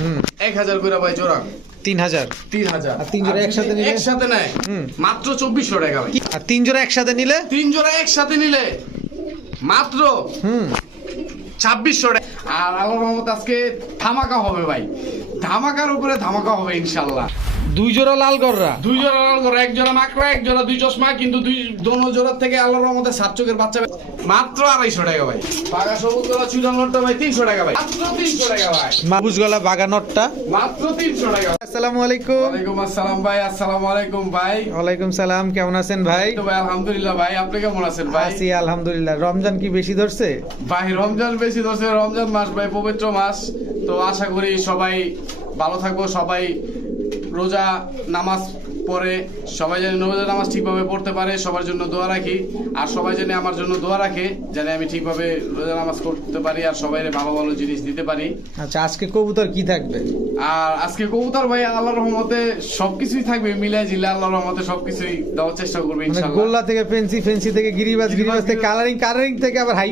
হুম। এক হাজার করে ভাই জোড়া। তিন হাজার। তিন হাজার। আর তিন জোড়া একসাথে নিলে? একসাথে নেয় মাত্র চব্বিশশো টাকা ভাই। আর তিন জোড়া একসাথে নিলে? তিন জোড়া একসাথে নিলে। মাত্র হুম। ছাব্বিশশো টাকা। আর আল্লাহ রহমত আজকে ধামাকা হবে ভাই। ধামাকার উপরে ধামাকা হবে ইনশাল্লাহ দুই জোড়া লাল গররা। দুই জোড়া লাল করে এক জোড়া মাকড়া এক জোড়া দুই চশমা কিন্তু দুই দোনো জোড়ার থেকে আল্লাহর রহমতে সাত চোখের বাচ্চা মাত্র আড়াইশো টাকা ভাই। সবুজ গলা চুদান লট্টা ভাই তিনশো টাকা ভাই। মাত্র তিনশো টাকা ভাই। মাবুজ গলা বাগানটটা মাত্র তিনশো টাকা আসসালামু আলাইকুম। ওয়ালাইকুম আসসালাম ভাই আসসালামু আলাইকুম ভাই। ওয়ালাইকুম সালাম কেমন আছেন ভাই? তো ভাই আলহামদুলিল্লাহ ভাই আপনি কেমন আছেন ভাই? আছি আলহামদুলিল্লাহ। রমজান কি বেশি ধরছে? ভাই রমজান বেশি ধরছে রমজান মাস ভাই পবিত্র মাস। তো আশা করি সবাই ভালো থাকব সবাই রোজা নামাজ পড়ে সবাই যেন রোজা নামাজ ঠিকভাবে পড়তে পারে সবার জন্য দোয়া রাখি। আর সবাই যেন আমার জন্য দোয়া রাখে যেন আমি ঠিকভাবে রোজা নামাজ করতে পারি আর সবাই ভালো ভালো জিনিস দিতে পারি। আচ্ছা আজকে কবুতর কি থাকবে? আর আজকে কবুতর ভাই আল্লাহর রহমতে সবকিছুই থাকবে মিলাই জিলে আল্লাহর রহমতে সবকিছুই দেওয়ার চেষ্টা করবে মানে ইনশাআল্লাহ গোল্লা থেকে ফেন্সি ফেন্সি থেকে গিরিবাজ গিরিবাজ থেকে কালারিং কালারিং থেকে আবার হাই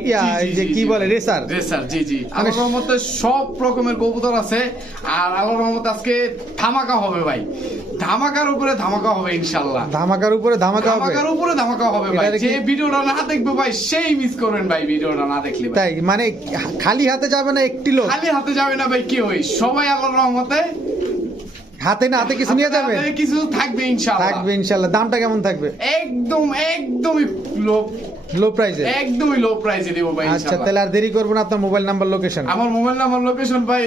যে কি। বলে রেসার রেসার জি জি। আল্লাহর রহমতে সব রকমের কবুতর আছে আর আল্লাহর রহমতে আজকে ধামাকা হবে ভাই। ধামাকার উপরে ধামাকা হবে ইনশাআল্লাহ। ধামাকার উপরে ধামাকা হবে। ধামাকার উপরে ধামাকা হবে ভাই। যে ভিডিওটা না দেখবে ভাই সেই মিস করবেন ভাই ভিডিওটা না দেখলে তাই মানে খালি হাতে যাবে না একটি লোক? খালি হাতে যাবে না ভাই কি হই সবাই আল্লাহর রহমতে হাতে না হাতে কিছু নিয়ে যাবে? কিছু থাকবে ইনশাল্লাহ থাকবে ইনশাল্লাহ দামটা কেমন থাকবে? একদম একদমই লো লো প্রাইসে একদমই লো প্রাইসে দেবো ভাই আচ্ছা তাহলে আর দেরি করব না আপনার মোবাইল নাম্বার লোকেশন আমার মোবাইল নাম্বার লোকেশন ভাই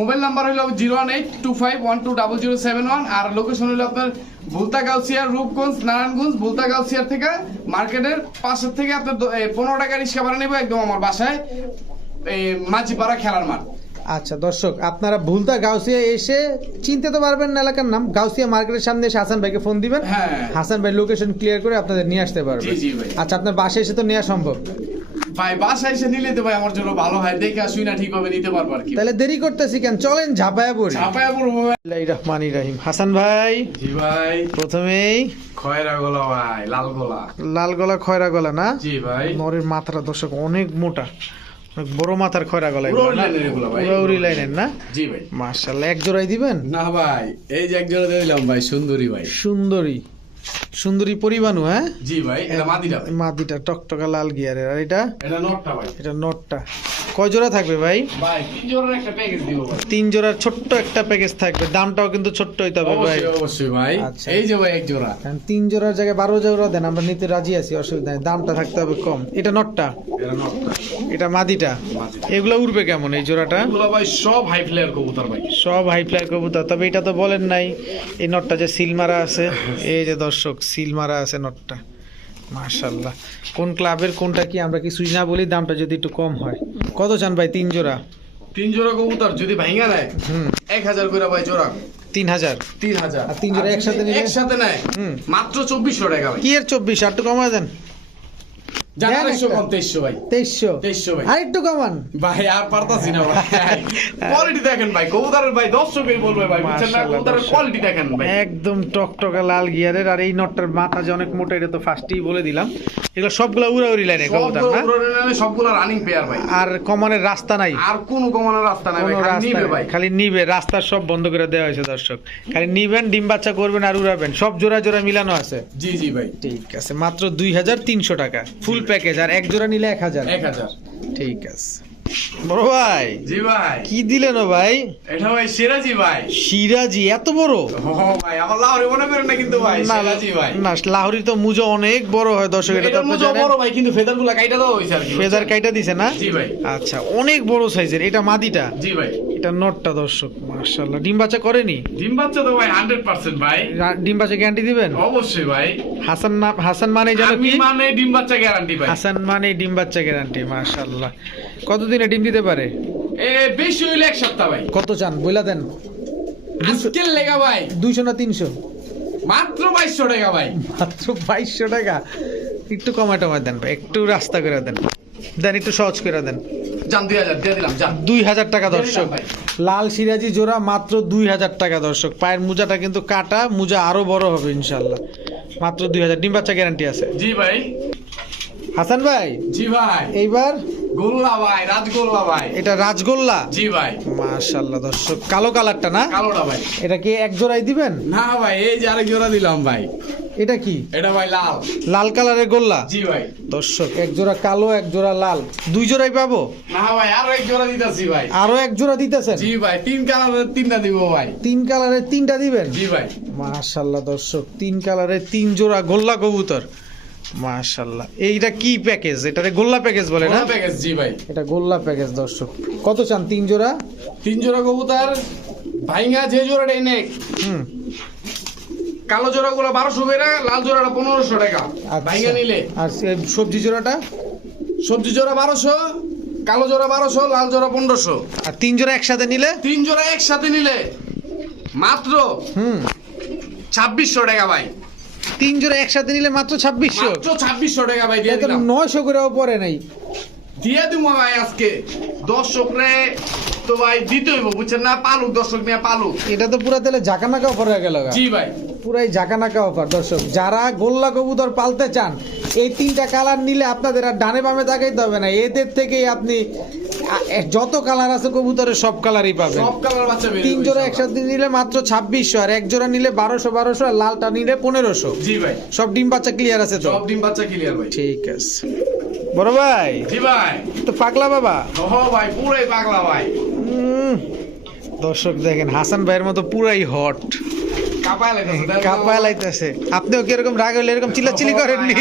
মোবাইল নাম্বার হলো zero one eight two five one two double zero seven one আর লোকেশন হলো আপনার ভুলতা গাউসিয়ার রূপগঞ্জ নারায়ণগঞ্জ ভুলতা গাউসিয়ার থেকে মার্কেটের পাশের থেকে আপনার পনেরো টাকা রিক্সা ভাড়া নেব একদম আমার বাসায় এই মাঝিপাড়া খেলার মাঠ। আচ্ছা দর্শক আপনারা ভুলতা গাউসিয়া এসে চিনতে তো পারবেন না এলাকার নাম। গাউসিয়া মার্কেটের সামনে এসে হাসান ভাইকে ফোন দিবেন। হ্যাঁ। হাসান ভাই লোকেশন ক্লিয়ার করে আপনাদের নিয়ে আসতে পারবে। জি, জি ভাই। আচ্ছা আপনার বাসায় এসে তো নেওয়া সম্ভব। ভাই বাসায় এসে নিলে তো ভাই আমার জন্য ভালো হয়। দেখে আসুই না ঠিকভাবে নিতে পারব আর কি। তাহলে দেরি করতেছি কেন? চলেন ঝাপায়া পড়ি। চাপায় পড়ব ভাই। রহমান রাহিম। হাসান ভাই জি ভাই। প্রথমেই খয়রা গোলা ভাই লাল গোলা। লাল গলা খয়রা গলা না? জি ভাই। নরের মাথাটা দর্শক অনেক মোটা। বড় মাথার খয়রা গলায় পুরো লাইনের উড়ি লাইনের না? জি ভাই। মার্শাল্লাহ এক জোড়াই দিবেন? না ভাই এই যে এক জোড়া দিলাম ভাই সুন্দরী ভাই। সুন্দরী। সুন্দরী পরিবানু হ্যাঁ? জি ভাই এটা মাদিটা মাদিটা টকটকা লাল গিয়ারের। আর এটা? এটা নটটা ভাই। এটা নটটা। কয় জোড়া থাকবে ভাই? তিন জোড়ার একটা প্যাকেজ দিব তিন জোড়ার ছোট্ট একটা প্যাকেজ থাকবে। দামটাও কিন্তু ছোট্ট হইতে হবে ভাই। অবশ্যই ভাই। আচ্ছা। এই যে ভাই এক জোড়া। কারণ তিন জোড়ার জায়গায় বারো জোড়া দেন আমরা নিতে রাজি আছি অসুবিধা নেই। দামটা থাকতে হবে কম। এটা নটটা? এটা নটটা। এটা মাদিটা। এগুলো উড়বে কেমন এই জোড়াটা? ভাই সব হাই প্লেয়ার কবুতর ভাই। সব হাই ফ্লাই কবুতর। তবে এটা তো বলেন নাই এই নটটা যে সিল মারা আছে এই যে দর্শক সিল মারা আছে নটটা। মাশাল্লাহ কোন ক্লাবের কোনটা কি আমরা কিছুই না বলি দামটা যদি একটু কম হয়। কত চান ভাই তিন জোড়া? তিন জোড়া কবুতর যদি ভাঙা নেয় হুম। এক হাজার করে ভাই জোড়া। তিন হাজার? তিন হাজার। আর তিন জোড়া একসাথে একসাথে নেয়। হুম। মাত্র চব্বিশশো টাকা কি এর চব্বিশ? আর একটু কমায় দেন। জানা দেন একশো একটা। কম তেইশশো ভাই। তেইশশো? তেইশশো ভাই। আর একটু কমান। ভাই আর পারতাছি না ভাই। কোয়ালিটি দেখেন ভাই কবুতরের ভাই দর্শকই বলবে ভাই বুঝছেন না? কবুতরের কোয়ালিটি দেখেন ভাই। একদম টকটকা লাল গিয়ারের আর এই নটটার মাথা যে অনেক মোটা এটা তো ফার্স্টেই বলে দিলাম। এগুলো সবগুলো উড়া লাইনে কবুতর না? সবগুলো রানিং পেয়ার ভাই। আর কমানের রাস্তা নাই। আর কোনো কমানোর রাস্তা নাই ভাই খালি নিবে ভাই। খালি নিবে রাস্তা সব বন্ধ করে দেওয়া হয়েছে দর্শক। খালি নিবেন ডিম বাচ্চা করবেন আর উড়াবেন। সব জোড়া জোড়া মিলানো আছে। জি জি ভাই। ঠিক আছে মাত্র দুই হাজার তিনশো টাকা। ফুল প্যাকেজ আর এক জোড়া নিলে এক হাজার। এক হাজার। ঠিক আছে। বড় ভাই। জি ভাই। কি দিলেন ভাই? এটা ভাই সিরাজি ভাই। সিরাজি এত বড়? ভাই আমার লাহরে মনে করেন না কিন্তু ভাই সিরাজি ভাই। না লাহোরির তো মুজো অনেক বড় হয় দর্শক এটা তো জানেন বড় ভাই কিন্তু কাইটা দেওয়া হয়েছে আর কি। ফেদার কাইটা দিছে না? জি ভাই। আচ্ছা অনেক বড় সাইজের এটা মাদিটা? জি ভাই। এটা নটটা দর্শক মার্শাল্লাহ ডিম বাচ্চা করেনি? ডিম বাচ্চা তো ভাই হান্ড্রেড পার্সেন্ট ভাই। ডিম বাচ্চা গ্যারান্টি দিবেন? অবশ্যই ভাই। হাসান না হাসান মানে জানো কি? মানে ডিম বাচ্চা গ্যারান্টি ভাই। হাসান মানে ডিম বাচ্চা গ্যারান্টি মাশাআল্লাহ। কতদিনে ডিম দিতে পারে? এ বেশি হইলে এক সপ্তাহ ভাই। কত চান? বইলা দেন। আজকের লেগা ভাই। দুইশো না তিনশো? মাত্র বাইশশো টাকা ভাই। মাত্র বাইশশো টাকা? একটু কমায় টমায় দেন ভাই একটু রাস্তা করে দেন। দেন একটু সহজ করে দেন। জান দুই হাজার দিয়ে দিলাম জান দুই হাজার টাকা দর্শক। লাল সিরাজি জোড়া মাত্র দুই হাজার টাকা দর্শক। পায়ের মোজাটা কিন্তু কাটা মোজা আরও বড় হবে ইনশাল্লাহ মাত্র দুই হাজার। ডিম বাচ্চা গ্যারান্টি আছে। জি ভাই। হাসান ভাই? জি ভাই। এইবার গোল্লা ভাই রাজগোল্লা ভাই। এটা রাজগোল্লা? জি ভাই। মাশাল্লাহ দর্শক কালো কালারটা না? কালোটা ভাই। এটা কি এক জোড়াই দিবেন? না ভাই এই যে আরেক জোড়া দিলাম ভাই। এটা কি? এটা ভাই লাল। লাল কালারের গোল্লা? জি ভাই। দর্শক এক জোড়া কালো এক জোড়া লাল। দুই জোড়াই পাবো? না ভাই আরও এক জোড়া দিতেছি ভাই। আরও এক জোড়া দিতেছেন? জি ভাই তিন কালারের তিনটা দিব ভাই। তিন কালারের তিনটা দিবেন? জি ভাই। দর্শক তিন কালারের তিন জোড়া গোল্লা কবুতর। মাশাল্লাহ এইটা কি প্যাকেজ এটারে গোল্লা প্যাকেজ বলে না? প্যাকেজ জি ভাই। এটা গোল্লা প্যাকেজ দর্শক। কত চান তিন জোড়া? তিন জোড়া কবুতর ভাইঙ্গা যে জোড়াটা এনে হুম। কালো জোড়া গুলো বারোশো করে লাল জোড়াটা পনেরোশো টাকা। আচ্ছা। ভাইঙ্গা নিলে। আর সবজি জোড়াটা? সবজি জোড়া বারোশো কালো জোড়া বারোশো লাল জোড়া পনেরোশো। আর তিন জোড়া একসাথে নিলে? তিন জোড়া একসাথে নিলে। মাত্র হুম। ছাব্বিশশো টাকা ভাই। তিন জোড়া একসাথে নিলে মাত্র ছাব্বিশশো। মাত্র ছাব্বিশশো টাকা ভাই দিয়ে দিলাম। নয়শো করেও পরে নাই। দিয়ে দিব ভাই আজকে। দর্শক রে তো ভাই দিতে হইব বুঝছেন না? পালুক দর্শক নিয়ে পালুক। এটা তো পুরা তাহলে ঝাঁকা অফার পরে গেল জি ভাই। পুরাই জাকানাকা অফার। দর্শক যারা গোল্লা কবুতর পালতে চান এই তিনটা কালার নিলে আপনাদের আর ডানে বামে তাকাইতে হবে না। এদের থেকেই আপনি যত কালার আছে কবুতরের সব কালারই পাবেন। সব কালার বাচ্চা তিন জোড়া একসাথে নিলে মাত্র ছাব্বিশশো আর এক জোড়া নিলে বারোশো বারোশো আর লালটা নিলে পনেরোশো। জি ভাই। সব ডিম বাচ্চা ক্লিয়ার আছে তো? সব ডিম বাচ্চা ক্লিয়ার ভাই। ঠিক আছে। বড় ভাই। জি ভাই। তো পাগলা বাবা। ও ভাই পুরাই পাগলা ভাই। দর্শক দেখেন হাসান ভাইয়ের মতো পুরাই হট। কাপায় লাইতেছে আপনিও কি এরকম রাগ হইলে এরকম চিল্লাচিল্লি করেননি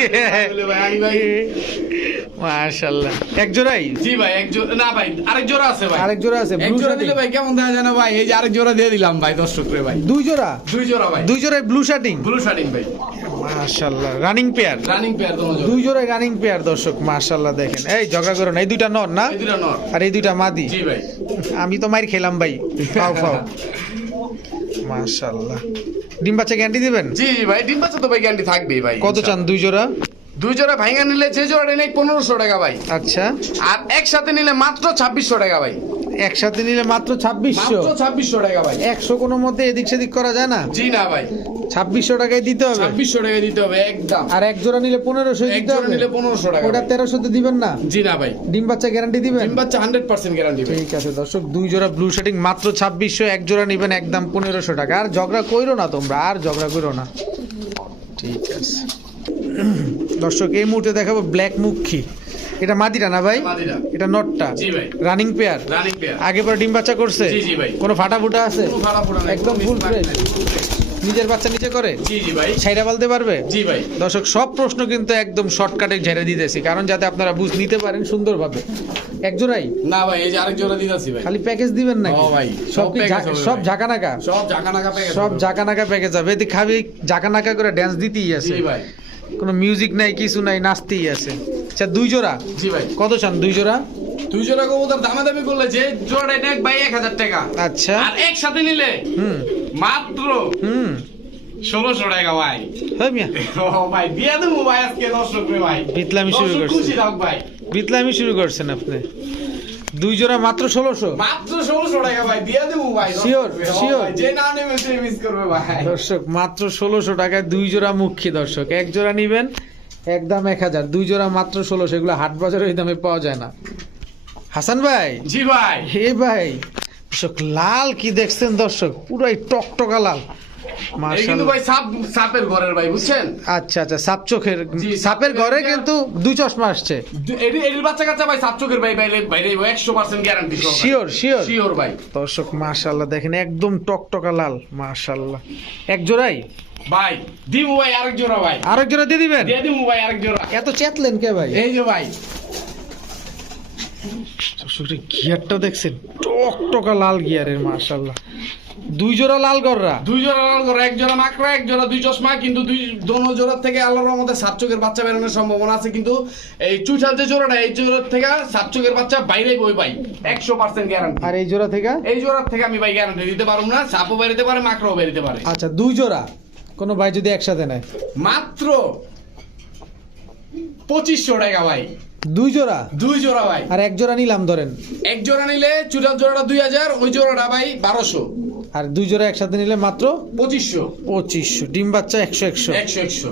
মাশাল্লাহ। এক জোড়াই? জি ভাই এক জোড়া না ভাই আরেক জোড়া আছে ভাই। আরেক জোড়া আছে এক জোড়া দিলে ভাই কেমন দেখা ভাই? এই যে আরেক জোড়া দিয়ে দিলাম ভাই দর্শক রে ভাই। দুই জোড়া? দুই জোড়া ভাই। দুই জোড়ায় ব্লু শার্টিং ব্লু শার্টিং ভাই। মাশাল্লাহ রানিং পেয়ার রানিং পেয়ার তোমার জোড়া দুই জোড়ায় রানিং পেয়ার দর্শক মাশাল্লাহ দেখেন। এই ঝগড়া করো না এই দুইটা নর না? এই দুটা নর। আর এই দুইটা মাদি। জি ভাই। আমি তো মাইর খেলাম ভাই। পাও পাও মাশাল্লাহ ডিম বাচ্চা গ্যারান্টি দিবেন? জি জি ভাই ডিম বাচ্চা তো ভাই গ্যারান্টি থাকবেই ভাই কত চান দুই জোড়া? দুই জোড়া ভাইঙ্গা নিলে যে জোড়াটা নেই পনেরোশো টাকা ভাই। আচ্ছা। আর একসাথে নিলে মাত্র ছাব্বিশশো টাকা ভাই। একসাথে নিলে মাত্র ছাব্বিশশো? ছাব্বিশশো টাকা ভাই। একশো কোনো মতে এদিক সেদিক করা যায় না? জি না ভাই। ছাব্বিশশো টাকায় দিতে হবে? ছাব্বিশশো টাকা দিতে হবে একদম। আর এক জোড়া নিলে পনেরোশো এক দিতে জোড়া হবে? নিলে পনেরোশো টাকা ওটা ভাই। তেরোশোতে দিবেন না? জি না ভাই। ডিম বাচ্চা গ্যারান্টি দিবেন? ডিম বাচ্চা হান্ড্রেড পার্সেন্ট গ্যারান্টি ঠিক আছে দর্শক দুই জোড়া ব্লু শার্টিং মাত্র ছাব্বিশশো এক জোড়া নিবেন একদম পনেরোশো টাকা। আর ঝগড়া কইরো না তোমরা আর ঝগড়া কইরো না। ঠিক আছে। দর্শক এই মুহূর্তে দেখাবো ব্ল্যাক মুখী এটা মাদিটা না ভাই? এটা নটটা। রানিং পেয়ার আগে পরে ডিম বাচ্চা করছে? কোনো ফাটা ফুটা আছে একদম ফুল ফ্রেশ নিজের বাচ্চা নিজে করে? ছাইরা পালতে পারবে? জি ভাই। দর্শক সব প্রশ্ন কিন্তু একদম শর্টকাটে ঝেড়ে দিতেছি কারণ যাতে আপনারা বুঝ নিতে পারেন সুন্দরভাবে। এক জোড়াই? না ভাই এই যে আরেক জোড়া দিতেছি ভাই। খালি প্যাকেজ দিবেন নাকি? ও ভাই, সব সব। ঝাঁকানাকা? সব জাকা প্যাকেজ সব ঝাঁকানাকা প্যাকেজ হবে। এতে খাবি ঝাঁকানাকা করে ড্যান্স দিতেই আছে। জি ভাই। কোনো মিউজিক নাই কিছু নাই নাচতেই আছে। আচ্ছা দুই জোড়া? জি ভাই। কত চান দুই জোড়া? দুই জোড়া কবুতর দামা দামি করলে যে জোড়া নেক ভাই এক হাজার টাকা। আচ্ছা। আর একসাথে নিলে? হুম। মাত্র হুম। ষোলোশো টাকা ভাই। হ্যাঁ মিয়া। ও ভাই দিয়ে দেবো ভাই আজকে দর্শক ভাই। বিতলামি শুরু করছে। খুশি থাক ভাই। বিতলামি শুরু করছেন আপনি। দুই জোড়া মাত্র ষোলোশো। মাত্র ষোলোশো টাকা ভাই দিয়ে দেবো ভাই। দর্শক Sure, রে। ও sure. ভাই, যে না নেবে সে মিস করবে ভাই। দর্শক মাত্র ষোলোশো টাকায় দুই জোড়া মুখী দর্শক। এক জোড়া নিবেন একদম এক হাজার। দুই জোড়া মাত্র ষোলোশো এগুলো হাট বাজারে ওই দামে পাওয়া যায় না। হাসান ভাই? জি ভাই। হে ভাই। দর্শক লাল কি দেখছেন দর্শক? পুরাই টকটকা লাল। কিন্তু ভাই সাপ সাপের ঘরের ভাই বুঝছেন? আচ্ছা আচ্ছা সাপ চোখের সাপের ঘরে কিন্তু দুই চশমা আসছে। এটির বাচ্চা কাচ্চা ভাই সাপ চোখের ভাই বাইরে বাইরে একশো percent guarantee sure sure sure ভাই। দর্শক মাশাল্লাহ দেখেন একদম টকটকা লাল মাশাল্লাহ এক জোড়াই? ভাই দিমু ভাই আরেক জোড়া ভাই। আরেক জোড়া দিয়ে দিবেন? দিয়ে দিমু ভাই আরেক জোড়া। এত চেতলেন কে ভাই? এই যে ভাই গিয়ারটা দেখছেন? টকটকা লাল গিয়ারের মাশাল্লাহ দুই জোড়া লাল গররা? দুই জোড়া লাল করে এক জোড়া মাকড়া এক জোড়া দুই চশমা কিন্তু দুই দোনো জোড়ার থেকে আল্লাহর রহমতে সাত চোখের বাচ্চা বেরোনোর সম্ভাবনা আছে কিন্তু এই চুইঠাল যে জোড়াটা এই জোড়ার থেকে সাত চোখের বাচ্চা বাইরে বই ভাই একশো পার্সেন্ট গ্যারান্টি আর এই জোড়া থেকে? এই জোড়ার থেকে আমি ভাই গ্যারান্টি দিতে পারব না সাপও বেরোতে পারে মাকড়াও বেরোতে পারে। আচ্ছা দুই জোড়া? কোনো ভাই যদি একসাথে নেয়? মাত্র পঁচিশশো টাকা ভাই। দুই জোড়া? দুই জোড়া ভাই। আর এক জোড়া নিলাম ধরেন। এক জোড়া নিলে চুটার জোড়াটা দুই হাজার ওই জোড়াটা ভাই বারোশো। আর দুই জোড়া একসাথে নিলে মাত্র পঁচিশশো। পঁচিশশো। ডিম বাচ্চা একশো একশো। একশো একশো।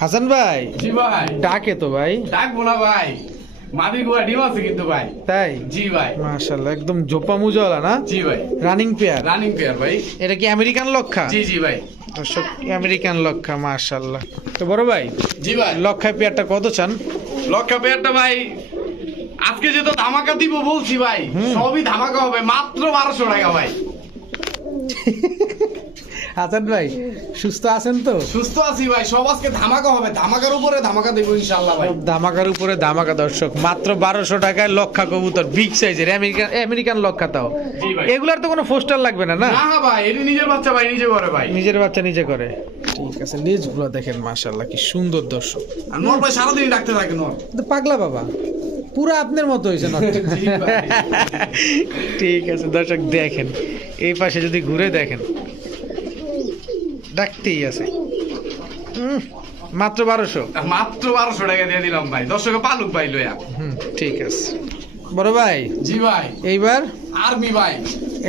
হাসান ভাই জি ভাই। ডাকে তো ভাই। ডাকবো না ভাই। মাদির গোয়া ডিম আছে কিন্তু ভাই। তাই? জি ভাই। মাশাল্লাহ একদম মুজওয়ালা না? জি ভাই। রানিং পেয়ার রানিং পেয়ার ভাই। এটা কি আমেরিকান লক্ষা? জি জি ভাই। দর্শক আমেরিকান লক্ষা মাশাল্লাহ তো বড় ভাই জি ভাই। লক্ষা পেয়ারটা কত চান? লক্ষা পেয়ারটা ভাই আজকে যে তো ধামাকা দিব বলছি ভাই সবই ধামাকা হবে মাত্র বারোশো টাকা ভাই। হাসান ভাই সুস্থ আছেন তো? সুস্থ আছি ভাই সব আজকে ধামাকা হবে। ধামাকার উপরে ধামাকা দেবো ইনশাল্লাহ ভাই। ধামাকার উপরে ধামাকা দর্শক। মাত্র বারোশো টাকায় লক্ষা কবুতর বিগ সাইজের আমেরিকান আমেরিকান লক্ষা তাও। এগুলার তো কোনো পোস্টার লাগবে না না? ভাই এটি নিজের বাচ্চা ভাই নিজে করে ভাই। নিজের বাচ্চা নিজে করে। ঠিক আছে লেজগুলো দেখেন মাশাল্লাহ কি সুন্দর দর্শক। আর নর ভাই সারাদিন ডাকতে থাকে নর। পাগলা বাবা। পুরো আপনার মতো হয়েছে। ঠিক আছে দর্শক দেখেন। এই পাশে যদি ঘুরে দেখেন ডাকতেই আছে। মাত্র বারোশো। মাত্র বারোশো টাকা দিয়ে দিলাম ভাই। দর্শকে পালুক ভাই লয়া হুম ঠিক আছে। বড় ভাই জি ভাই। এইবার আর্মি ভাই।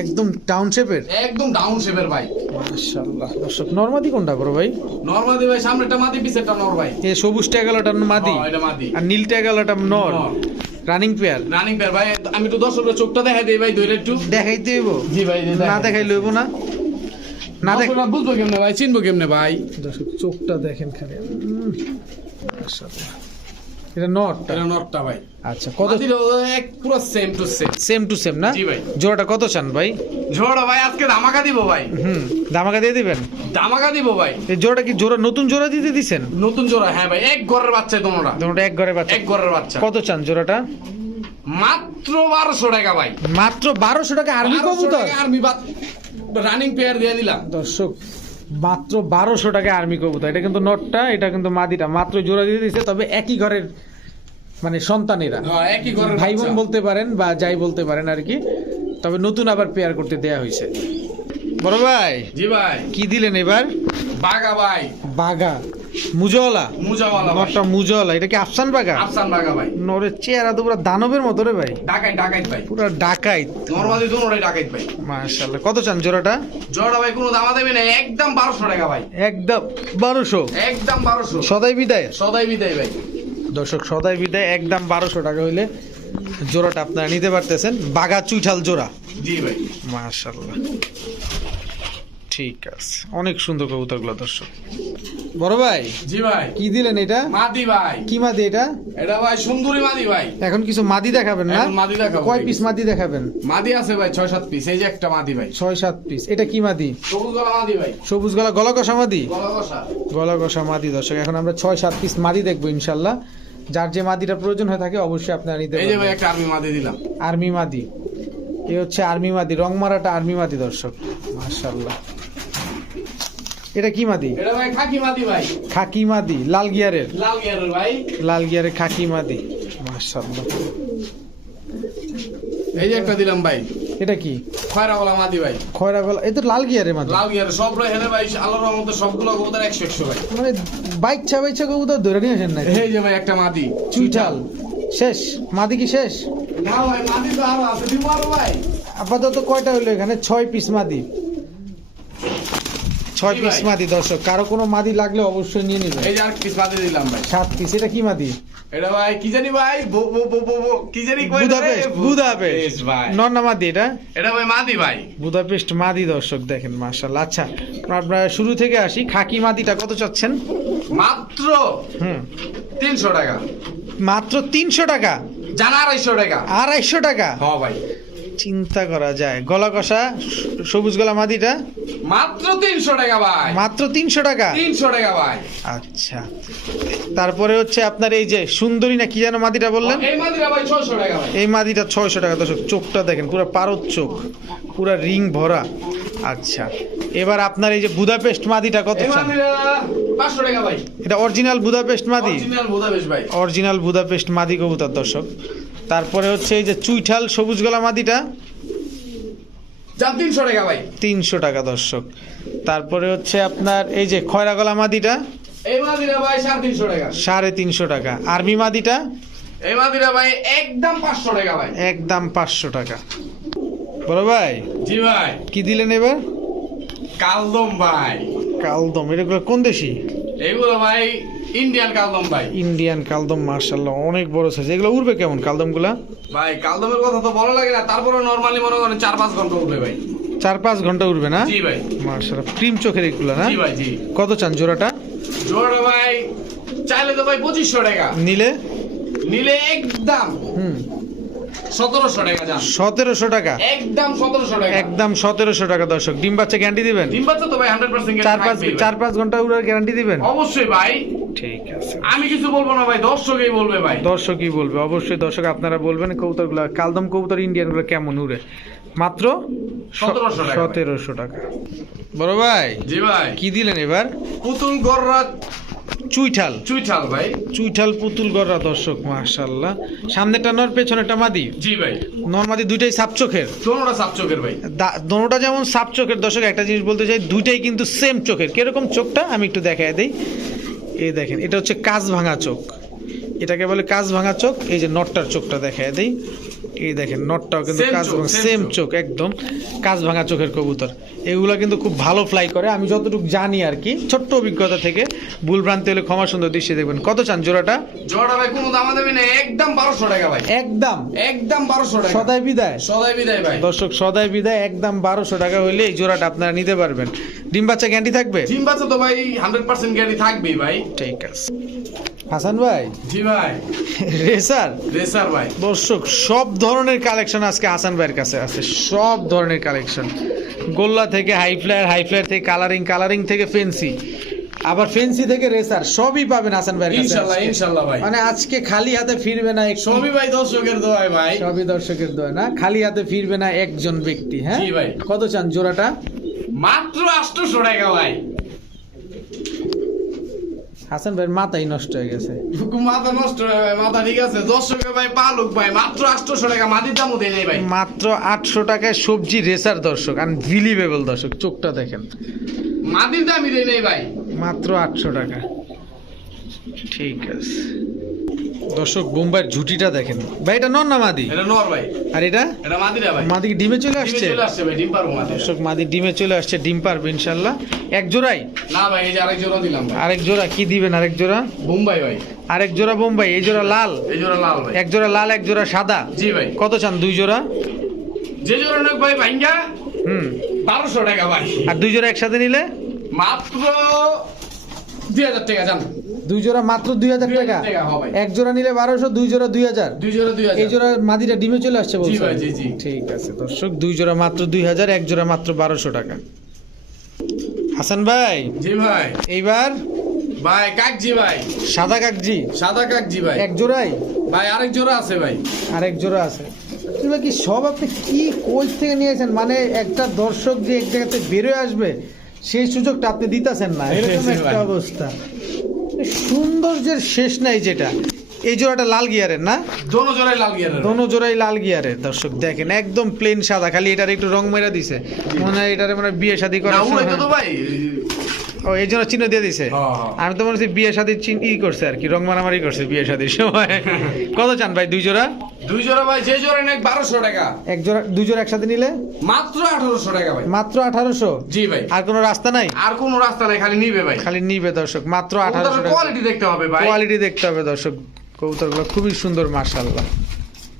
একদম টাউনশেপের একদম ডাউন শেপের ভাই। মাশাআল্লাহ। দর্শক নরমাদি কোনটা বড় ভাই? নর্মাদি ভাই সামনেটা মাদি পিছেরটা নর ভাই। এ সবুজ ট্যাগালাটা মাদি। মাদি। আর নীল ট্যাগালাটা নর। নর। রানিং পেয়ার রানিং পেয়ার ভাই আমি তো দর্শকের চোখটা দেখাই দিই ভাই ধরে একটু। দেখাইতে হইব। জি ভাই না দেখাই লইব না। না দেখ বুঝব কেমনে ভাই? চিনবো কেমনে ভাই? দর্শক চোখটা দেখেন খালি। উম, মাশাআল্লাহ। এটা নটটা। ভাই। আচ্ছা কত মাদির এক পুরো same to same same to same না? জি ভাই। জোড়াটা কত চান ভাই? ঝোড়া ভাই আজকে ধামাকা দিব ভাই। হুম দামাকা দিয়ে দিবেন? ধামাকা দিব ভাই। এই জোড়াটা কি জোড়া নতুন জোড়া দিতে দিছেন? নতুন জোড়া হ্যাঁ ভাই এক ঘরের বাচ্চা তোমরা তোমরা এক ঘরের বাচ্চা। এক ঘরের বাচ্চা। কত চান জোড়াটা? মাত্র বারোশো টাকা ভাই। মাত্র বারোশো টাকা আর্মি কবুতর? আর্মি রানিং পেয়ার দিয়ে দিলাম। দর্শক মাত্র বারোশো টাকা আর্মি কবুতর। এটা কিন্তু নটটা এটা কিন্তু মাদিটা। মাত্র জোড়া দিয়ে দিছে তবে একই ঘরের মানে সন্তানেরা। হ্যাঁ, একই ঘরের ভাই বোন বলতে পারেন বা যাই বলতে পারেন আর কি। তবে নতুন আবার পেয়ার করতে দেয়া হয়েছে। বড় ভাই জি ভাই। কি দিলেন এবার? বাগা ভাই। বাগা মুজওয়ালা। মুজাওয়ালা নটটা মুজওয়ালা এটা কি আফসান বাগা? আফসান বাগা ভাই। নরের চেহারা তো পুরো দানবের মতো রে ভাই। ডাকাই ডাকাইত ভাই। পুরো ডাকাই নর্মালি দুটোটাই ডাকাইত ভাই। মাশাল্লাহ কত চান জোড়াটা? জোড়া ভাই কোনো দামা দেবে না। একদম বারোশো টাকা ভাই। একদম বারোশো। একদম বারোশো। সদাই বিদায়। সদাই বিদায় ভাই। দর্শক সদাই বিদায় একদম বারোশো টাকা হইলে জোড়াটা আপনারা নিতে পারতেছেন। বাগা চুইঠাল জোড়া। জি ভাই। মাশাল্লাহ ঠিক আছে। অনেক সুন্দর কবুতরগুলো দর্শক। বড় ভাই জি ভাই। কি দিলেন এটা? মাদি ভাই। কি মাদি এটা? এটা ভাই সুন্দরী মাদি ভাই। এখন কিছু মাদি দেখাবেন না? এখন মাদি দেখাবো। কয় পিস মাদি দেখাবেন? মাদি আছে ভাই ছয় সাত পিস। এই যে একটা মাদি ভাই। ছয় সাত পিস। এটা কি মাদি? সবুজ গলা মাদি ভাই। সবুজ গলা গলা কষা মাদি? গলা কষা। গলা কষা মাদি দর্শক। এখন আমরা ছয় সাত পিস মাদি দেখব ইনশাল্লাহ। যার যে মাদিটা প্রয়োজন হয়ে থাকে অবশ্যই আপনারা নিতে এই যে ভাই একটা আর্মি মাদি দিলাম। আর্মি মাদি। এ হচ্ছে আর্মি মাদি রং মারাটা আর্মি মাদি দর্শক। মাশাল্লাহ। এটা কি মাদি? এটা ভাই খাকি মাদি ভাই। খাকি মাদি লাল গিয়ারের? লাল গিয়ারের ভাই। লাল গিয়ারের খাকি মাদি। মাশাল্লাহ এই যে একটা দিলাম ভাই। এটা কি? খয়রা গলা মাদি ভাই। খয়রা গলা তো লাল গিয়ারের মাদি। লাল গিয়ারের সব রয়ে হেনে ভাই আল্লাহর রহমতে সবগুলো কবুতর একশো একশো ভাই। মানে বাইচ্ছা বাইচ্ছা কবুতর ধরে নিয়ে আসেন না এই যে ভাই একটা মাদি। চুইঠাল। শেষ? মাদি কি শেষ? না ভাই মাদি তো আরও আছে দিব আরও ভাই। আপাতত কয়টা হইল এখানে? ছয় পিস মাদি। ছয় পিস। মাদি দর্শক। কারও কোনো মাদি লাগলে অবশ্যই নিয়ে নিবে এই যে আর পিস মাদি দিলাম ভাই। সাত পিস এটা কি মাদি? এটা ভাই কি জানি ভাই? বো বো বো বো কি জানি কই? বুদাপেস্ট বুদাপেস্ট ভাই। নর না মাদি এটা? এটা ভাই মাদি ভাই। বুদাপেস্ট মাদি দর্শক দেখেন মাশাআল্লাহ। আচ্ছা আমরা শুরু থেকে আসি। খাকি মাদিটা কত চাচ্ছেন? মাত্র হুম। তিনশো টাকা। মাত্র তিনশো টাকা? জানা আড়াইশো টাকা। আড়াইশো টাকা? হ ভাই। চিন্তা করা যায়। গলা কষা সবুজ গলা মাদিটা? মাত্র তিনশো টাকা ভাই। মাত্র তিনশো টাকা? তিনশো টাকা ভাই। আচ্ছা। তারপরে হচ্ছে আপনার এই যে সুন্দরী না কি যেন মাদিটা বললেন? এই মাদিরা ভাই ছয়শো টাকা ভাই। এই মাদিটা ছয়শো টাকা। দর্শক চোখটা দেখেন পুরো পারদ চোখ পুরো রিং ভরা। আচ্ছা। এবার আপনার এই যে বুদাপেস্ট মাদিটা কত চান? এটা অরিজিনাল বুদাপেস্ট মাদি? অরিজিনাল বুদাবেশ ভাই। অরিজিনাল বুদাপেস্ট মাদি কবুতর দর্শক। তারপরে হচ্ছে এই যে চুইঠাল সবুজ গলা মাদিটা। তিনশো টাকা ভাই। তিনশো টাকা দর্শক। তারপরে হচ্ছে আপনার এই যে খয়রা গলা মাদিটা এই মাদিরা ভাই সাড়ে তিনশো টাকা। সাড়ে তিনশো টাকা। আর্মি মাদিটা এই মাদিরা ভাই একদম পাঁচশো টাকা ভাই। একদম পাঁচশো টাকা। বলো ভাই জি ভাই। কি দিলেন এবার? কালদম ভাই। কালদম এটা কোন দেশি? এগুলো ভাই ইন্ডিয়ান কালদম ভাই। ইন্ডিয়ান কালদম মার্শাল্লাহ অনেক বড় সাইজ এগুলো উড়বে কেমন কালদমগুলা? ভাই কালদমের কথা তো বলা লাগে না তারপরে নর্মালি মনে করেন চার পাঁচ ঘণ্টা উঠবে ভাই। চার পাঁচ ঘণ্টা উড়বে না? জি ভাই। মার্শাল্লাহ ক্রিম চোখের এগুলো না? জি ভাই জি। কত চান জোড়াটা? জোড়া ভাই চাইলে তো ভাই পঁচিশশো টাকা। নিলে? নিলে একদম। হুম। সতেরোশো টাকা সতেরোশো টাকা। একদম সতেরোশো টাকা। একদম সতেরোশো টাকা দর্শক। ডিম বাচ্চা গ্যারান্টি দিবেন? ডিম বাচ্চা তো ভাই হান্ড্রেড পার্সেন্ট চার পাঁচ চার পাঁচ ঘণ্টা উড়ার গ্যারান্টি দিবেন? অবশ্যই ভাই। ঠিক আছে। আমি কিছু বলব না ভাই দর্শকই বলবে ভাই। দর্শকই বলবে অবশ্যই দর্শক আপনারা বলবেন কবুতরগুলো কালদম কবুতর ইন্ডিয়ানগুলো কেমন উড়ে? মাত্র 1700 সতেরোশো টাকা। বড় ভাই জি ভাই। কি দিলেন এবার? পুতুল গররা চুইঠাল। চুইঠাল ভাই। চুইঠাল পুতুল গড়া দর্শক মাশাল্লাহ। সামনেটা নর পেছনেটা মাদি? জি ভাই। নর মাদি দুইটাই সাপ চোখের? দোনোটা সাপ চোখের ভাই। দোনোটা যেমন সাপ চোখের দর্শক একটা জিনিস বলতে চাই দুইটাই কিন্তু সেম চোখের। কীরকম চোখটা? আমি একটু দেখাই দিই। এই দেখেন এটা হচ্ছে কাজ ভাঙা চোখ। এটাকে বলে কাজ ভাঙা চোখ। এই যে নটটার চোখটা দেখাই দিই। এই দেখেন নটটাও কিন্তু কাজ সেম চোখ। একদম কাজ ভাঙা চোখের কবুতর। এগুলো কিন্তু খুব ভালো ফ্লাই করে। আমি যতটুকু জানি আর কি ছোট্ট অভিজ্ঞতা থেকে ভুল ভ্রান্তি হলে ক্ষমা সুন্দর দৃষ্টি দেখবেন। কত চান জোড়াটা? জোড়া ভাই কোনো দামা দেবে না একদম বারোশো টাকা ভাই। একদম? একদম বারোশো টাকা। সদাই বিদায়? সদাই বিদায় ভাই। দর্শক সদাই বিদায় একদম বারোশো টাকা হইলে এই জোড়াটা আপনারা নিতে পারবেন। ডিম বাচ্চা গ্যারান্টি থাকবে? ডিম বাচ্চা তো ভাই হান্ড্রেড পার্সেন্ট গ্যারান্টি থাকবেই ভাই। ঠিক আছে। হাসান ভাই? জি ভাই। রেসার রেসার ভাই। দর্শক সব ধরনের কালেকশন আজকে হাসান ভাইয়ের কাছে আছে। সব ধরনের কালেকশন। গোল্লা থেকে হাই ফ্লায়ার হাই ফ্লায়ার থেকে কালারিং কালারিং থেকে ফেন্সি। আবার ফেন্সি থেকে রেসার সবই পাবেন হাসান ভাইয়ের কাছে ইনশাল্লাহ ইনশাল্লাহ ভাই। মানে আজকে খালি হাতে ফিরবে না এক সবই ভাই দর্শকের দোয়াই ভাই। সবই দর্শকের দোয়া না খালি হাতে ফিরবে না একজন ব্যক্তি হ্যাঁ? জি ভাই। কত চান জোড়াটা? মাত্র আটশোশো টাকা ভাই। হাসান ভাই মাথাই নষ্ট হয়ে গেছে। মাথা নষ্ট হয়ে ভাই মাথা ঠিক আছে। দর্শকের ভাই পালুক ভাই মাত্র আটশোশো টাকা মাটির দামও দেয় নাই ভাই। মাত্র আটশো টাকায় সবজি রেসার দর্শক আনবিলিভেবল দর্শক চোখটা দেখেন। মাটির দামই দেয় নাই ভাই। মাত্র আটশো টাকা। ঠিক আছে। দর্শক বোম্বাইয়ের ঝুটিটা দেখেন। ভাই এটা নন না মাদি? এটা নর ভাই। আর এটা? এটা মাদিরা ভাই। মাদি ডিমে চলে আসছে? চলে আসছে ভাই ডিম পারব মাদিরা দর্শক মাদি ডিমে চলে আসছে ডিম পারবে ইনশাল্লাহ। এক জোড়াই? না ভাই এই যে আরেক জোড়া দিলাম ভাই। আরেক জোড়া কি দিবেন আরেক জোড়া? বোম্বাই ভাই। আরেক জোড়া বোম্বাই এই জোড়া লাল। এই জোড়া লাল ভাই। এক জোড়া লাল এক জোড়া সাদা। জি ভাই। কত চান দুই জোড়া? যে জোড়া নেক ভাই ভাইঙ্গা? হুম। বারোশো টাকা ভাই। আর দুই জোড়া একসাথে নিলে? মাত্র দুই হাজার টাকা জান দুই জোড়া মাত্র দুই হাজার টাকা। এক জোড়া নিলে বারোশো দুই জোড়া দুই হাজার। দুই জোড়া দুই এই জোড়া মাদিটা ডিমে চলে আসছে বলছো। ঠিক আছে দর্শক দুই জোড়া মাত্র দুই হাজার এক জোড়া মাত্র বারোশো টাকা। হাসান ভাই। জি ভাই। এইবার? ভাই কাকজি ভাই। সাদা কাকজি। সাদা কাকজি ভাই। এক জোড়াই? ভাই আরেক জোড়া আছে ভাই। আর এক জোড়া আছে। এবার কি সব আপনি কি কোচ থেকে নিয়েছেন? মানে একটা দর্শক যে এক জায়গাতে বেরোয় আসবে সেই সুযোগটা আপনি দিতেছেন না। এরকম একটা অবস্থা। সৌন্দর্যের শেষ নাই যেটা। এই জোড়াটা লাল গিয়ারের না? দোনো জোড়াই লাল গিয়ারের। দোনো জোড়াই লাল গিয়ারের। দর্শক দেখেন একদম প্লেন সাদা খালি এটার একটু রং মেরা দিছে। মনে হয় এটারে মানে বিয়ে শাদী করা ভাই। ও এই জন্য চিহ্ন দিয়ে দিছে? হ্যাঁ, হ্যাঁ। আমি তো মনে হচ্ছে ই করছে আর কি রং মারামারি করছে সময়। কত চান ভাই দুই জোড়া? দুই জোড়া ভাই যে জোড়া নেক বারোশো টাকা। এক জোড়া দুই জোড়া একসাথে নিলে? মাত্র আঠারোশো টাকা ভাই। মাত্র আঠারোশো? জি ভাই। আর কোনো রাস্তা নাই? আর কোনো রাস্তা নাই খালি নিবে ভাই। খালি নিবে দর্শক মাত্র আঠারোশো কোয়ালিটি দেখতে হবে ভাই। কোয়ালিটি দেখতে হবে দর্শক কবুতরগুলো খুবই সুন্দর মার্শাল্লাহ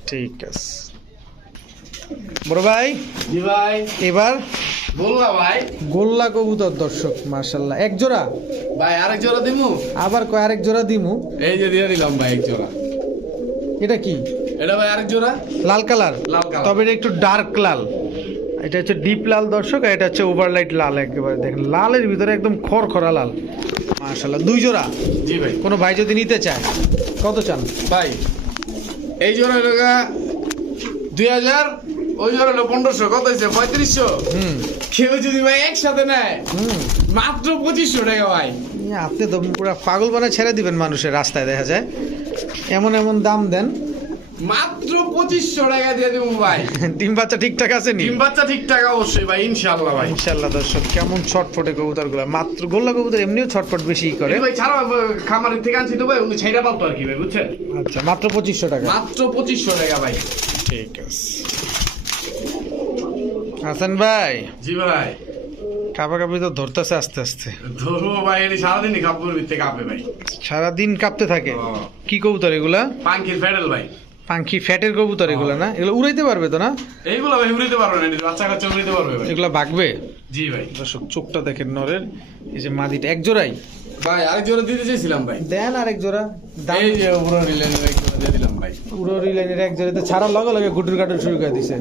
ঠিক আছে। বড় ভাই জি ভাই। এবার বললা ভাই। গোল্লা কবুতর দর্শক মার্শাল্লাহ এক জোড়া? ভাই আরেক জোড়া দিমু? আবার কয় আরেক জোড়া দিমু? এই যে দিয়ে দিলাম ভাই এক জোড়া। এটা কি? এটা ভাই আরেক জোড়া? লাল কালার? লাল কালার। তবে এটা একটু ডার্ক লাল। এটা হচ্ছে ডিপ লাল দর্শক আর এটা হচ্ছে ওভারলাইট লাল একেবারে। দেখেন লালের ভিতরে একদম খড়খড়া লাল। মার্শাল্লাহ দুই জোড়া? জি ভাই। কোনো ভাই যদি নিতে চায় কত চান? ভাই এই জোড়া দুই হাজার ওই হলো পনেরোশো কত হয়েছে? পঁয়ত্রিশশো? হুম। কেউ যদি ভাই একসাথে নেয় হুম। মাত্র পঁচিশশো টাকা ভাই। আপনি তো পুরো পাগল বানায় ছেড়ে দিবেন মানুষের রাস্তায় দেখা যায়। এমন এমন দাম দেন। মাত্র পঁচিশশো টাকা দিয়ে দেবো ভাই। ডিম বাচ্চা ঠিকঠাক আছে নি? ডিম বাচ্চা ঠিকঠাক অবশ্যই ভাই ইনশাল্লাহ ভাই। ইনশাল্লাহ দর্শক কেমন ছটফটে কবুতরগুলা মাত্র গোল্লা কবুতর এমনিও ছটফট বেশি করে। ভাই ছাড়া খামারের থেকে আনছি তো ভাই উনি ছাইটা পাবো আর কি ভাই বুঝছেন? আচ্ছা মাত্র পঁচিশশো টাকা। মাত্র পঁচিশশো টাকা ভাই। ঠিক আছে। হাসান ভাই। জি ভাই। কাপা কাপি তো ধরতেছে আস্তে আস্তে। ধরবো ভাই এটি সারাদিনই কাপড় ভিত্তে কাঁপে ভাই। সারাদিন কাঁপতে থাকে? কি কবুতর এগুলা? পাঙ্কির ফেডেল ভাই। পাখি ফ্যাটের কবুতর এগুলা না? এগুলো উড়াইতে পারবে তো না? এইগুলো ভাই উড়িতে পারবে না বাচ্চা কাচ্চা উড়িতে পারবে ভাই। এগুলা বাগবে জি ভাই। দর্শক চোখটা দেখেন নরের। এই যে মাদিটা এক জোড়াই? ভাই আরেক জোড়া দিতে চাইছিলাম ভাই। দেন আর এক জোড়া এই যে উপরে রিলেনের এক জোড়া দিয়ে দিলাম ভাই। উড়োরি লাইনের এক জোড়াতে ছাড়ার লগে লগে গুটুর কাটুর শুরু করে দিছে।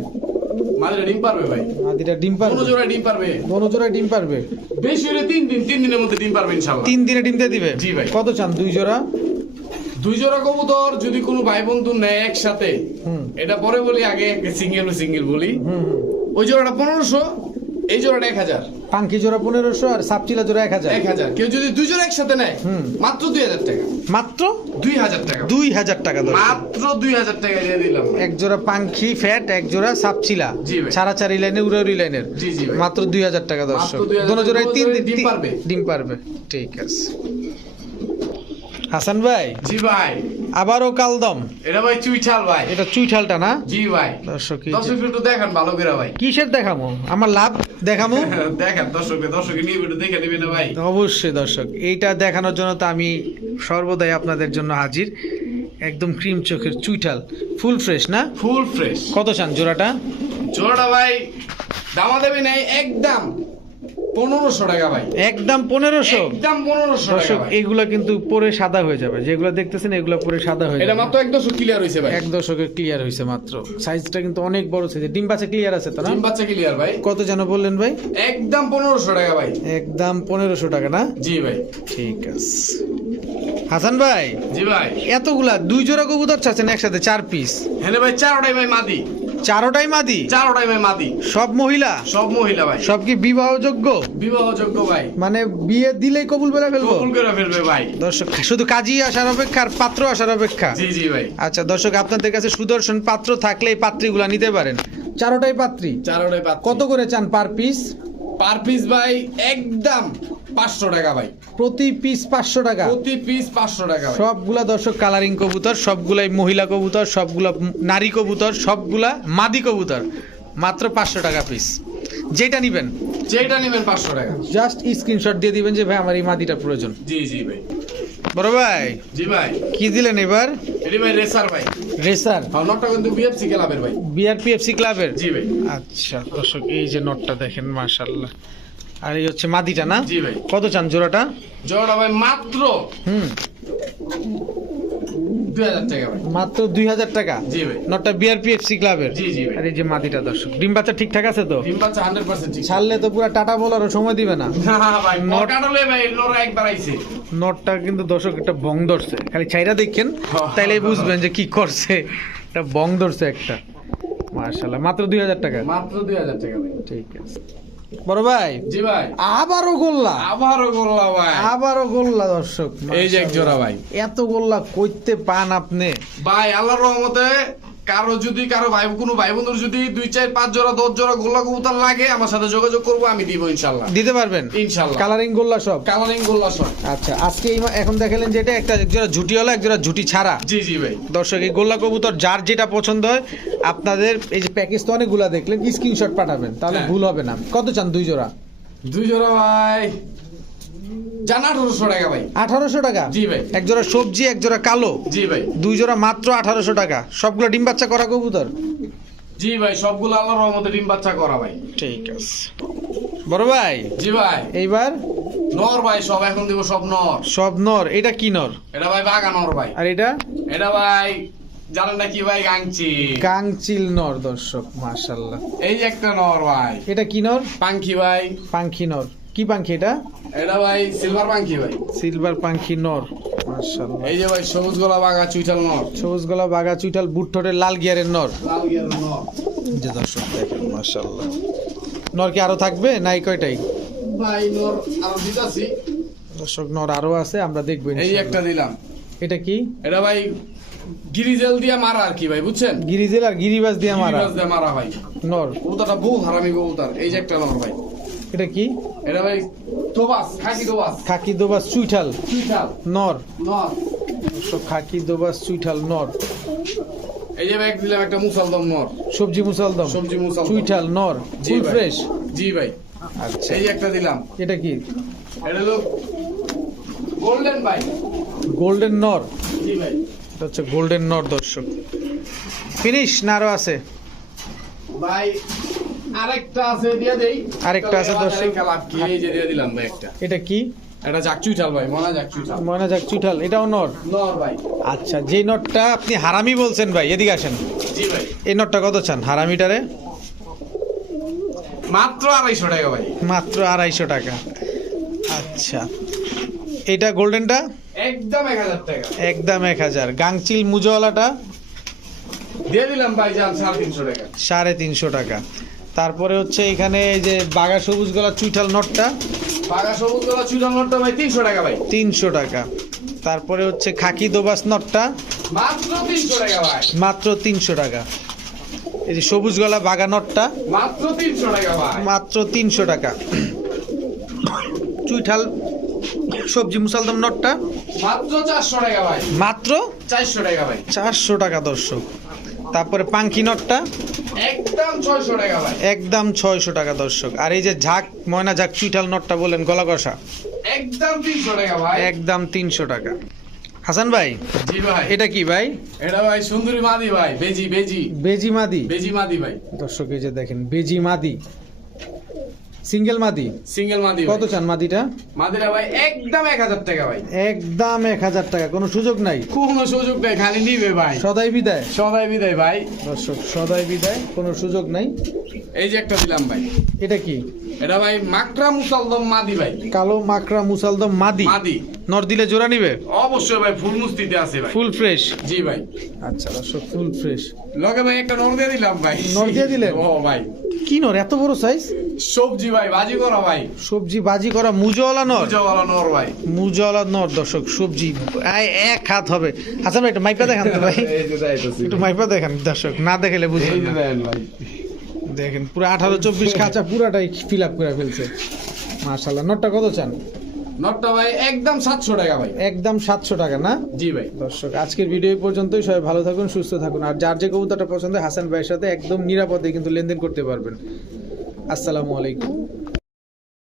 মাঝে ডিম পারবে ভাই। মাদিটা ডিম কোনো পারবে জোড়া ডিম পারবে। দোনো জোড়ায় ডিম পারবে। বেশি হলে তিন দিন তিন দিনের মধ্যে ডিম পারবে দিনে ডিম দিয়ে দিবে? জি ভাই। কত চান দুই জোড়া? দুই জোড়া কবুতর যদি কোনো ভাই বন্ধু নেয় একসাথে এটা পরে বলি আগে সিঙ্গেল সিঙ্গেল বলি। ওই জোড়াটা পনেরোশো এই জোড়াটা এক হাজার। পাঙ্কি জোড়া পনেরোশো আর সাপচিলা জোড়া এক হাজার। এক হাজার। কেউ যদি দুই জোড়া একসাথে নেয় মাত্র দুই হাজার টাকা। মাত্র? দুই হাজার টাকা। দুই হাজার টাকা মাত্র দুই হাজার টাকা দিয়ে দিলাম। এক জোড়া পাঙ্খি ফ্যাট এক জোড়া সাপচিলা। ছাড়া চারি লাইনে উড়াউড়ি লাইনের। মাত্র দুই হাজার টাকা দর্শক। দোনো জোড়ায় তিন ডিম পারবে। ডিম পারবে। ঠিক আছে। হাসান ভাই। জি ভাই। আবারও কালদম। এটা ভাই চুইঠাল ভাই। এটা চুইঠালটা না? জি ভাই। দর্শক দর্শক একটু দেখেন ভালো করে ভাই। কিসের দেখামো? আমার লাভ দেখামো? দেখেন দর্শককে দর্শকে নিয়ে একটু দেখে নেবে না ভাই। অবশ্যই দর্শক এইটা দেখানোর জন্য তো আমি সর্বদাই আপনাদের জন্য হাজির। একদম ক্রিম চোখের চুইঠাল। ফুল ফ্রেশ না? Full fresh. কত চান জোড়াটা? জোড়াটা ভাই দামা দেবে নাই একদম। পনেরোশো টাকা ভাই। একদম পনেরোশো? একদম পনেরোশো দর্শক কিন্তু পরে সাদা হয়ে যাবে। যেগুলো দেখতেছেন এগুলো পরে সাদা হয়ে এটা মাত্র এক দশক ক্লিয়ার হয়েছে ভাই। এক দশকে ক্লিয়ার হয়েছে মাত্র। সাইজটা কিন্তু অনেক বড় সাইজ ডিম বাচ্চা ক্লিয়ার আছে তো না? ডিম বাচ্চা ক্লিয়ার ভাই। কত যেন বললেন ভাই? একদম পনেরোশো টাকা ভাই। একদম পনেরোশো টাকা না? জি ভাই। ঠিক আছে। হাসান ভাই জি ভাই। এতগুলা দুই জোড়া কবুতর চাচ্ছেন একসাথে চার পিস হেনে ভাই চারোটাই ভাই মাদি। চারোটাই মাদি? চারোটাই ভাই মাদি। সব মহিলা? সব মহিলা ভাই। সব কি বিবাহযোগ্য? বিবাহযোগ্য ভাই। মানে বিয়ে দিলেই কবুল করে ফেলব? কবুল করে ফেলবে ভাই। দর্শক শুধু কাজী আসার অপেক্ষা আর পাত্র আসার অপেক্ষা? জি জি ভাই। আচ্ছা দর্শক আপনাদের কাছে সুদর্শন পাত্র থাকলে এই পাত্রীগুলা নিতে পারেন। চারোটাই পাত্রী? চারোটাই পাত্র। কত করে চান পার পিস? পার পিস ভাই একদম পাঁচশো টাকা ভাই। প্রতি পিস পাঁচশো টাকা? প্রতি পিস পাঁচশো টাকা ভাই। সবগুলা দর্শক কালারিং কবুতর সবগুলাই মহিলা কবুতর সবগুলা নারী কবুতর সবগুলা মাদি কবুতর। মাত্র পাঁচশো টাকা পিস যেটা নিবেন? যেটা নেবেন পাঁচশো টাকা। জাস্ট স্ক্রিনশট দিয়ে দিবেন যে ভাই আমার এই মাদিটা প্রয়োজন। জি জি ভাই। বড় ভাই জি ভাই। কি দিলেন এবার? এটি ভাই রেসার ভাই। রেসার নটটা কিন্তু বিএফসি ক্লাবের ভাই। বিআরপিএফসি ক্লাবের? জি ভাই। আচ্ছা দর্শক এই যে নটটা দেখেন মাশাআল্লাহ। আর এই হচ্ছে মাদিটা না? জি ভাই। কত চান জোড়াটা? জোড়া ভাই মাত্র হুম। টাকা ভাই। মাত্র দুই হাজার টাকা? জি ভাই। নটটা বিআরপিএফসি ক্লাবের জি, জি ভাই। আর এই যে মাদিটা দর্শক ডিম বাচ্চা ঠিকঠাক আছে তো? ডিম বাচ্চা হান্ড্রেড পার্সেন্ট ছাড়লে তো পুরো টাটা বলারও সময় দিবে না। না ভাই নট- কাটলে ভাই লড়া একবার আইছে। নটটা কিন্তু দর্শক একটা বং ধরছে। খালি চাইরা দেখেন তাইলে বুঝবেন যে কি করছে। এটা বং ধরছে একটা। মার্শাল্লাহ মাত্র দুই হাজার টাকা। মাত্র দুই হাজার টাকা ঠিক আছে। বড় ভাই? জি ভাই। আবারও গোল্লা। আবারও করলাম ভাই। আবারও গোল্লা দর্শক। এই যে এক জোড়া ভাই। এত গোল্লা করতে পান আপনি। ভাই আল্লাহর রহমতে কারও যদি কারও ভাই কোনো ভাই বন্ধুর যদি দুই চার পাঁচ জোড়া দশ জোড়া গোল্লা কবুতর লাগে আমার সাথে যোগাযোগ করব আমি দিব ইনশাল্লাহ। দিতে পারবেন? ইনশাল্লাহ। কালারিং গোল্লা সব? কালারিং গোল্লা সব। আচ্ছা আজকে এই এখন দেখালেন যেটা একটা একজোড়া ঝুটিওয়ালা একজোড়া ঝুটি ছাড়া। জি জি ভাই। দর্শক এই গোল্লা কবুতর যার যেটা পছন্দ হয় আপনাদের এই যে প্যাকেজ তো অনেকগুলা দেখলেন স্ক্রিনশট পাঠাবেন তাহলে হ্যাঁ। ভুল হবে না। কত চান দুই জোড়া? দুই জোড়া ভাই। জান আঠারোশো টাকা ভাই। আঠারোশো টাকা? জি ভাই। এক জোড়া সবজি এক জোড়া কালো? জি ভাই। দুই জোড়া মাত্র আঠারোশো টাকা। সবগুলো ডিম বাচ্চা করা কবুতর? জি ভাই সবগুলো আল্লাহর রহমতে ডিম বাচ্চা করা ভাই। ঠিক আছে। বড় ভাই? জি ভাই। এইবার? নর ভাই সব এখন দিব সব নর। সব নর। এটা কি নর? এটা ভাই বাগা নর ভাই। আর এটা? এটা ভাই জানেন না কি ভাই গাংচি। কাংচিল নর দর্শক মাশাল্লাহ এই একটা নর ভাই। এটা কি নর? পাঙ্খি ভাই। পাঙ্খি নর। কি পাঙ্খি এটা? এটা ভাই সিলভার পাঙ্খি ভাই। সিলভার পাঙ্খি নর। মাশাল্লাহ এই যে ভাই সবুজ গলা বাগা চুইটাল নর। সবুজ গলা বাগা চুইটাল বুট ঠোঁটের লাল গিয়ারের নর। লাল নর। যে দর্শক দেখেন মাশাল্লাহ নর কি আরও থাকবে? নাই কয়টাই? ভাই নর আরও দিতাছি দর্শক নর আরও আছে আমরা দেখব এই। একটা দিলাম। এটা কি? এটা ভাই গিরিজেল দিয়ে মারা আর কি ভাই বুঝছেন? গিরিজেল আর গিরিবাজ দিয়ে মারা। গিরিবাজ দিয়ে মারা ভাই। নর। কবুতরটা বহু হারামি কবুতর। এই যে একটা নর ভাই। এটা কি? এটা ভাই দোবাস খাকি দোবাস। খাকি দোবাস চুইঠাল। চুইটাল নর। নর। খাকি দোবাস চুইঠাল নর। এই যে ভাই দিলাম একটা মুসালদম নর। সবজি মুসালদম। সবজি মুসালদম। চুইঠাল নর। জি ফুল ফ্রেশ। জি ভাই। আচ্ছা। এই একটা দিলাম। এটা কি? এটা হলো গোল্ডেন ভাই। গোল্ডেন নর। জি ভাই। এটা হচ্ছে গোল্ডেন নর দর্শক। ফিনিশ না আরও আছে? ভাই আরেকটা আছে দিয়ে দেই। আরেকটা আছে দর্শক। এই যে দিয়ে দিলাম ভাই একটা। এটা কি? এটা জাকচুইটাল ভাই মনা জাকচুইটাল ময়না যাক চুঠাল এটাও নর? নর ভাই। আচ্ছা যে নটটা আপনি হারামি বলছেন ভাই এদিকে আসেন। জি ভাই। এই নটটা কত চান হারামিটারে? মাত্র আড়াইশো টাকা ভাই। মাত্র আড়াইশো টাকা। আচ্ছা। এটা গোল্ডেনটা? একদম এক হাজার টাকা। একদম এক হাজার। গাংচিল মুজওয়ালাটা দিয়ে দিলাম ভাই যান সাড়ে তিনশো টাকা। সাড়ে তিনশো টাকা। তারপরে হচ্ছে এখানে এই যে বাগা সবুজ গলা চুইঠাল নটটা। পাকা সবুজ গলা চুটাল নটটা ভাই তিনশো টাকা ভাই। তিনশো টাকা। তারপরে হচ্ছে খাকি দোবাস নটটা। মাত্র তিনশো টাকা ভাই। মাত্র তিনশো টাকা। এই যে সবুজ গলা বাগা নটটা। মাত্র তিনশো টাকা ভাই। মাত্র তিনশো টাকা। চুইঠাল সবজি মুসালদম নটটা। মাত্র চারশো টাকা ভাই। মাত্র চারশো টাকা ভাই। চারশো টাকা দর্শক। তারপরে পাঙ্কি নটটা? একদম ছয়শো টাকা ভাই। একদম ছয়শো টাকা দর্শক। আর এই যে ঝাঁক ময়না ঝাঁক চুইঠাল নটটা বলেন গলা কষা? একদম তিনশো টাকা ভাই। একদম তিনশো টাকা। হাসান ভাই জি ভাই। এটা কি ভাই? এটা ভাই সুন্দরী মাদি ভাই বেজি বেজি। বেজি মাদি? বেজি মাদি ভাই। দর্শক এই যে দেখেন বেজি মাদি। সিঙ্গেল মাদি? সিঙ্গেল মাদি কত চান মাদিটা? মাদিরা ভাই একদম এক হাজার টাকা ভাই। একদম এক হাজার টাকা কোনো সুযোগ নাই। কোনো সুযোগ নেই খালি নিবে ভাই। সদাই বিদায়। সবাই বিদায় ভাই। দর্শক সদাই বিদায় কোনো সুযোগ নাই। এই যে একটা দিলাম ভাই। এটা কি? এটা ভাই মাকরা মুসালদম মাদি ভাই। কালো মাকরা মুসালদম মাদি? মাদি। নর দিলে জোড়া নিবে? অবশ্যই ভাই ফুল মুস্তিতে আছে ভাই। Full fresh? জি ভাই। আচ্ছা দর্শক ফুল ফ্রেশ। লগে ভাই একটা নর দিয়ে দিলাম ভাই। নর দিয়ে দিলেন? ও ভাই। কি নর? এত বড় সাইজ সবজি ভাই বাজি করা ভাই। সবজি বাজি করা মুজওয়ালা নর? মুজওয়ালা নর ভাই। মুজওয়ালা নর দর্শক সবজি এক হাত হবে। আচ্ছা ভাই একটু মাইপা দেখান তো ভাই। একটু মাইপা দেখান দর্শক না দেখলে বুঝবেন না। দেখেন পুরো আঠারো চব্বিশ খাঁচা পুরাটাই ফিল আপ করে ফেলছে। মার্শাল্লাহ নটটা কত চান? নটটা ভাই একদম সাতশো টাকা ভাই। একদম সাতশো টাকা না? জি ভাই। দর্শক আজকের ভিডিও পর্যন্তই। সবাই ভালো থাকুন সুস্থ থাকুন। আর যার যে কবুতরটা পছন্দ হাসান ভাইয়ের সাথে একদম নিরাপদে কিন্তু লেনদেন করতে পারবেন। আসসালামু আলাইকুম।